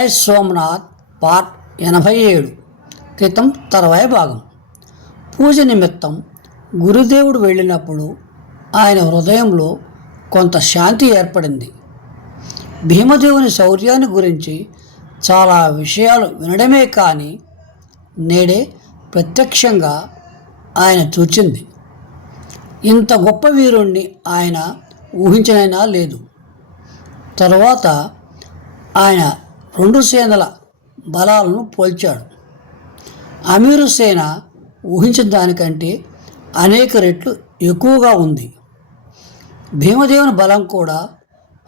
జై సోమనాథ్ పార్ట్ 87 క్రితం తర్వాయి భాగం. పూజ నిమిత్తం గురుదేవుడు వెళ్ళినప్పుడు ఆయన హృదయంలో కొంత శాంతి ఏర్పడింది. భీమదేవుని శౌర్యాన్ని గురించి చాలా విషయాలు వినడమే కానీ నేడే ప్రత్యక్షంగా ఆయన చూచింది. ఇంత గొప్ప వీరుణ్ణి ఆయన ఊహించనైనా లేదు. తరువాత ఆయన 2 సేనల బలాలను పోల్చాడు. అమీరు సేన ఊహించిన దానికంటే అనేక రెట్లు ఎక్కువగా ఉంది. భీమదేవుని బలం కూడా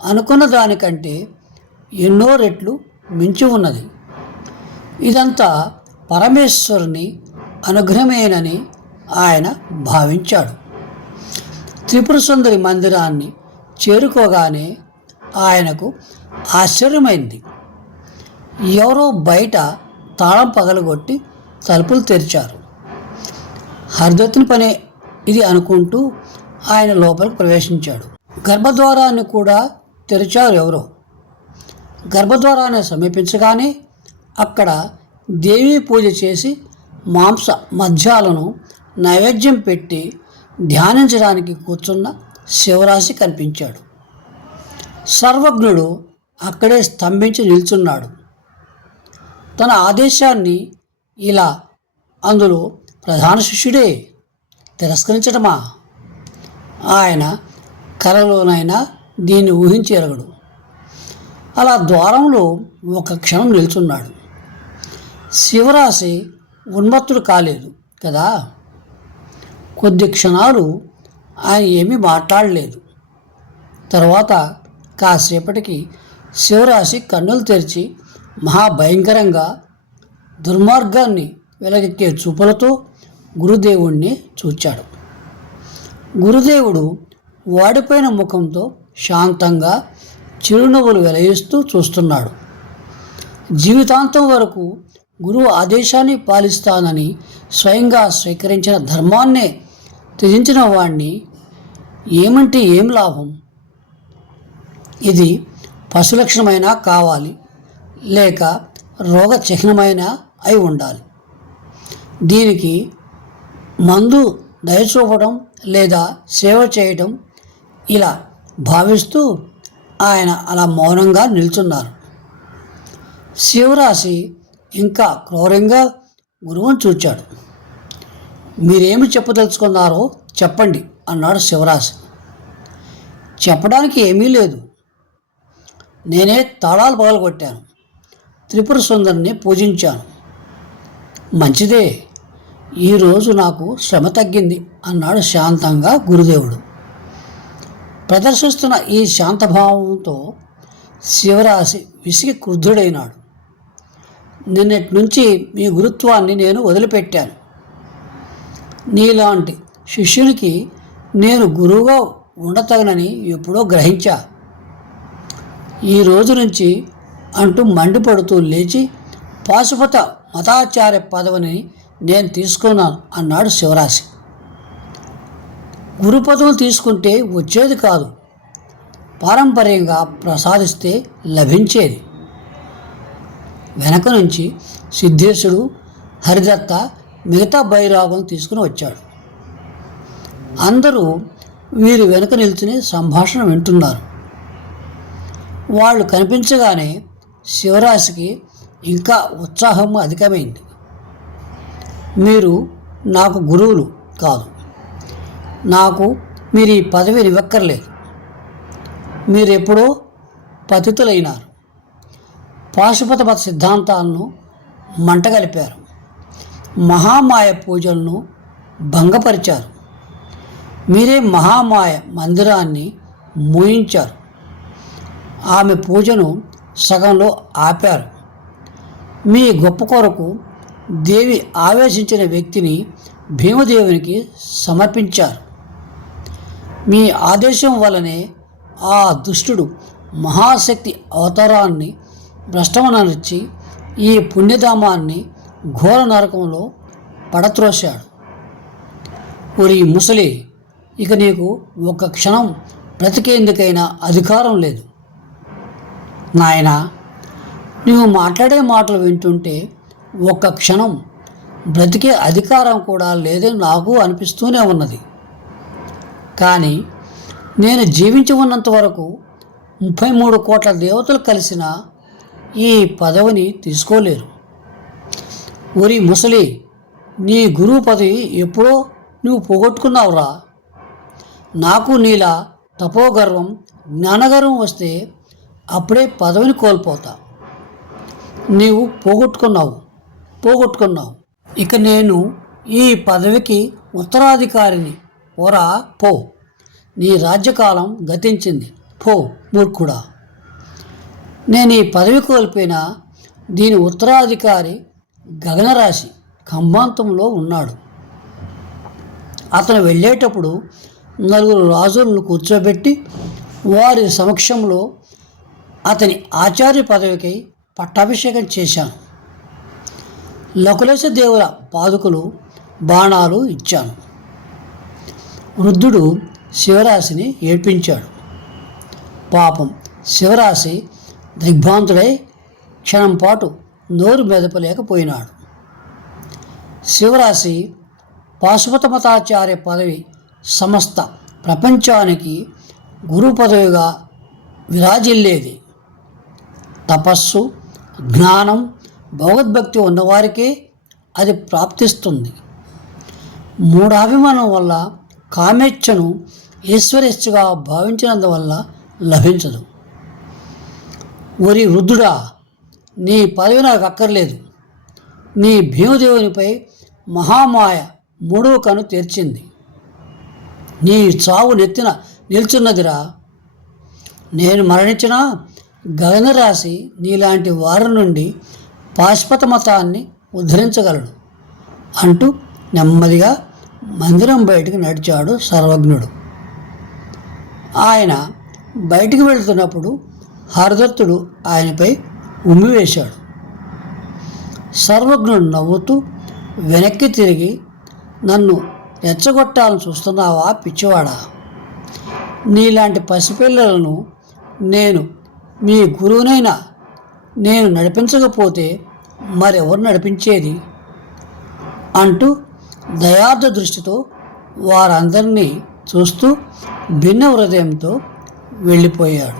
అనుకున్న దానికంటే ఎన్నో రెట్లు మించి ఉన్నది. ఇదంతా పరమేశ్వరుని అనుగ్రహమేనని ఆయన భావించాడు. త్రిపుర సుందరి మందిరాన్ని చేరుకోగానే ఆయనకు ఆశ్చర్యమైంది. ఎవరో బయట తాళం పగలగొట్టి తలుపులు తెరిచారు. హరిదత్తుని పనే ఇది అనుకుంటూ ఆయన లోపలికి ప్రవేశించాడు. గర్భద్వారాన్ని కూడా తెరిచారు ఎవరో. గర్భద్వారాన్ని సమీపించగానే అక్కడ దేవీ పూజ చేసి మాంస మధ్యాలను నైవేద్యం పెట్టి ధ్యానించడానికి కూర్చున్న శివరాశి కనిపించాడు. సర్వజ్ఞుడు అక్కడే స్తంభించి నిల్చున్నాడు. తన ఆదేశాన్ని ఇలా అందులో ప్రధాన శిష్యుడే తిరస్కరించడమా? ఆయన కలలోనైనా దీన్ని ఊహించి ఎరగడు. అలా ద్వారంలో ఒక క్షణం నిల్చున్నాడు. శివరాశి ఉన్మత్తుడు కాలేదు కదా. కొద్ది క్షణాలు ఆయన ఏమీ మాట్లాడలేదు. తర్వాత కాసేపటికి శివరాశి కన్నులు తెరిచి మహాభయంకరంగా దుర్మార్గాన్ని వెలగెక్కే చూపులతో గురుదేవుణ్ణి చూచాడు. గురుదేవుడు వాడిపోయిన ముఖంతో శాంతంగా చిరునవ్వులు వెలయిస్తూ చూస్తున్నాడు. జీవితాంతం వరకు గురువు ఆదేశాన్ని పాలిస్తానని స్వయంగా స్వీకరించిన ధర్మాన్నే త్యజించిన వాణ్ణి ఏమంటే ఏం లాభం? ఇది పశులక్షణమైనా కావాలి, లేక రోగ చిహ్నమైనా అయి ఉండాలి. దీనికి మందు దయచూపడం లేదా సేవ చేయటం ఇలా భావిస్తూ ఆయన అలా మౌనంగా నిల్చున్నారు. శివరాశి ఇంకా క్రూరంగా గురువును చూచాడు. మీరేమి చెప్పదలుచుకున్నారో చెప్పండి అన్నాడు శివరాశి. చెప్పడానికి ఏమీ లేదు. నేనే తాళాలు పగలగొట్టాను, త్రిపుర సుందరిని పూజించాను. మంచిదే, ఈరోజు నాకు శ్రమ తగ్గింది అన్నాడు శాంతంగా గురుదేవుడు. ప్రదర్శిస్తున్న ఈ శాంతభావంతో శివరాశి విసిగి క్రుద్ధుడైనాడు. నిన్నటి నుంచి మీ గురుత్వాన్ని నేను వదిలిపెట్టాను. నీలాంటి శిష్యునికి నేను గురువుగా ఉండతగనని ఎప్పుడో గ్రహించా. ఈ రోజు నుంచి అంటూ మండిపడుతూ లేచి పాశుపత మతాచార్య పదవిని నేను తీసుకున్నాను అన్నాడు శివరాశి. గురు పదవులు తీసుకుంటే వచ్చేది కాదు, పారంపర్యంగా ప్రసాదిస్తే లభించేది. వెనక నుంచి సిద్ధేశుడు, హరిదత్త మిగతా బైరాగం తీసుకుని వచ్చాడు. అందరూ వీరి వెనుక నిల్చుని సంభాషణ వింటున్నారు. వాళ్ళు కనిపించగానే శివరాశికి ఇంకా ఉత్సాహం అధికమైంది. మీరు నాకు గురువులు కాదు, నాకు మీరు ఈ పదవిని ఇవ్వక్కర్లేదు. మీరెప్పుడో పతితులైనారు, పాశుపత మత సిద్ధాంతాలను మంటగలిపారు, మహామాయ పూజలను భంగపరిచారు. మీరే మహామాయ మందిరాన్ని మూయించారు, ఆమె పూజను సగంలో ఆపారు. మీ గొప్ప కొరకు దేవి ఆవేశించిన వ్యక్తిని భీమదేవునికి సమర్పించారు. మీ ఆదేశం వల్లనే ఆ దుష్టుడు మహాశక్తి అవతారాన్ని భ్రష్టమనర్చి ఈ పుణ్యధామాన్ని ఘోర నరకంలో పడత్రోశాడు. ఒరి ముసలి, ఇక నీకు ఒక క్షణం బ్రతికేందుకైనా అధికారం లేదు. నాయనా, నువ్వు మాట్లాడే మాటలు వింటుంటే ఒక్క క్షణం బ్రతికే అధికారం కూడా లేదని నాకు అనిపిస్తూనే ఉన్నది. కానీ నేను జీవించి ఉన్నంత వరకు 33 కోట్ల దేవతలు కలిసిన ఈ పదవిని తీసుకోలేరు. ఒరి ముసలి, నీ గురువు పదవి ఎప్పుడో నువ్వు పోగొట్టుకున్నావురా. నాకు నీలా తపోగర్వం జ్ఞానగర్వం వస్తే అప్పుడే పదవిని కోల్పోతా. నీవు పోగొట్టుకున్నావు. ఇక నేను ఈ పదవికి ఉత్తరాధికారిని. పోరా పో, నీ రాజ్యకాలం గతించింది. పో మూర్ఖుడా. నేను ఈ పదవి కోల్పోయినా దీని ఉత్తరాధికారి గగనరాశి ఖంబాంతంలో ఉన్నాడు. అతను వెళ్ళేటప్పుడు 4 రాజులను కూర్చోబెట్టి వారి సమక్షంలో అతని ఆచార్య పదవికి పట్టాభిషేకం చేశాను. లకులేశ దేవుల పాదుకలు బాణాలు ఇచ్చాను. వృద్ధుడు శివరాశిని ఏడ్పించాడు. పాపం శివరాశి దిగ్భ్రాంతుడై క్షణం పాటు నోరు మెదపలేకపోయినాడు. శివరాశి పాశుపతమతాచార్య పదవి సమస్త ప్రపంచానికి గురు పదవిగా విరాజిల్లేది. తపస్సు, జ్ఞానం, భగవద్భక్తి ఉన్నవారికే అది ప్రాప్తిస్తుంది. మూఢాభిమానం వల్ల కామేచ్ఛను ఈశ్వరేచ్ఛగా భావించినందువల్ల లభించదు. ఒరి వృద్ధుడా, నీ పదవి నాకు అక్కర్లేదు. నీ భీమదేవునిపై మహామాయ 3వ కన్ను తెరిచింది. నీ చావు నెత్తిన నిల్చున్నదిరా. నేను మరణించినా గగనరాశి నీలాంటి వారి నుండి పాశుపత మతాన్ని ఉద్ధరించగలడు అంటూ నెమ్మదిగా మందిరం బయటికి నడిచాడు సర్వజ్ఞుడు. ఆయన బయటికి వెళుతున్నప్పుడు హరదత్తుడు ఆయనపై ఉమ్మివేశాడు. సర్వజ్ఞుడు నవ్వుతూ వెనక్కి తిరిగి, నన్ను రెచ్చగొట్టాలని చూస్తున్నావా పిచ్చివాడా? నీలాంటి పసిపిల్లలను మీ గురువునైనా నేను నడిపించకపోతే మరెవరు నడిపించేది అంటూ దయార్థ దృష్టితో వారందరినీ చూస్తూ భిన్న హృదయంతో వెళ్ళిపోయాడు.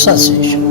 సశేషం.